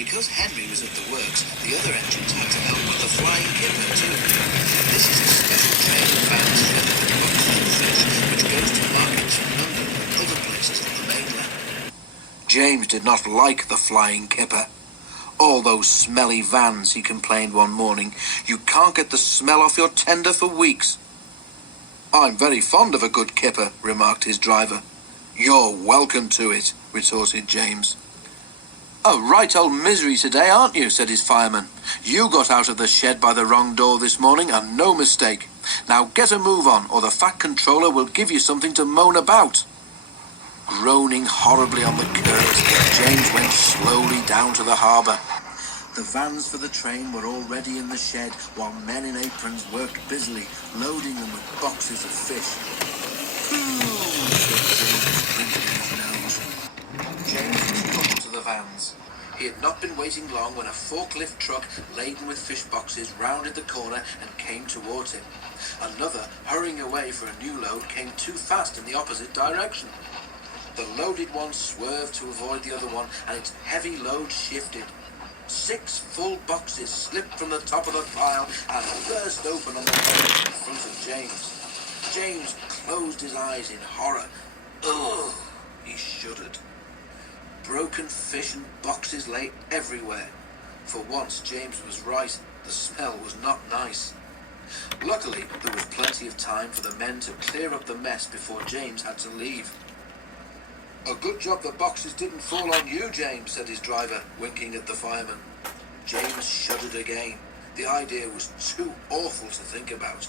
Because Henry was at the works, the other engines had to help with the Flying Kipper too. This is a special train of vans filled with boxes of fish, which goes to markets in London and other places on the mainland. James did not like the Flying Kipper. All those smelly vans, he complained one morning. You can't get the smell off your tender for weeks. I'm very fond of a good kipper, remarked his driver. You're welcome to it, retorted James. A right old misery today, aren't you, said his fireman. You got out of the shed by the wrong door this morning, and no mistake. Now get a move on, or the Fat Controller will give you something to moan about. Groaning horribly on the curbs, James went slowly down to the harbour. The vans for the train were already in the shed, while men in aprons worked busily, loading them with boxes of fish. Pooh, said James, drinking his nose. James was put to the vans. He had not been waiting long when a forklift truck laden with fish boxes rounded the corner and came towards him. Another, hurrying away for a new load, came too fast in the opposite direction. The loaded one swerved to avoid the other one, and its heavy load shifted. 6 full boxes slipped from the top of the pile and burst open on the road in front of James. James closed his eyes in horror. Ugh! He shuddered. Broken fish and boxes lay everywhere. For once, James was right. The smell was not nice. Luckily, there was plenty of time for the men to clear up the mess before James had to leave. A good job the boxes didn't fall on you, James, said his driver, winking at the fireman. James shuddered again. The idea was too awful to think about.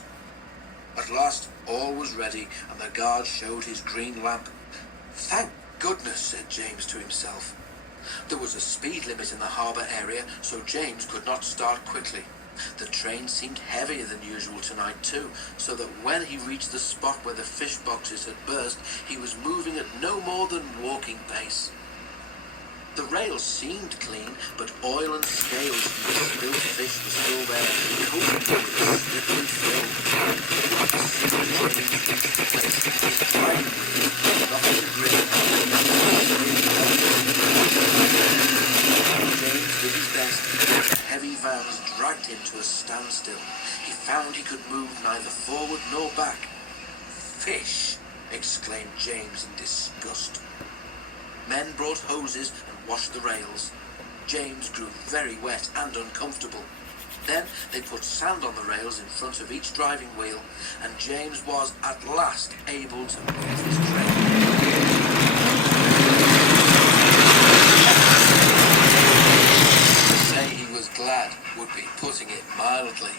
At last, all was ready, and the guard showed his green lamp. Thank goodness, said James to himself. There was a speed limit in the harbour area, so James could not start quickly. The train seemed heavier than usual tonight too, so that when he reached the spot where the fish boxes had burst, he was moving at no more than walking pace. The rails seemed clean, but oil and scales from the spilled fish were still there, coating them with a slippery film. James did his best. Heavy vans dragged him to a standstill. He found he could move neither forward nor back. Fish! Exclaimed James in disgust. Men brought hoses and washed the rails. James grew very wet and uncomfortable. Then they put sand on the rails in front of each driving wheel, and James was at last able to move his train. To say he was glad would be putting it mildly.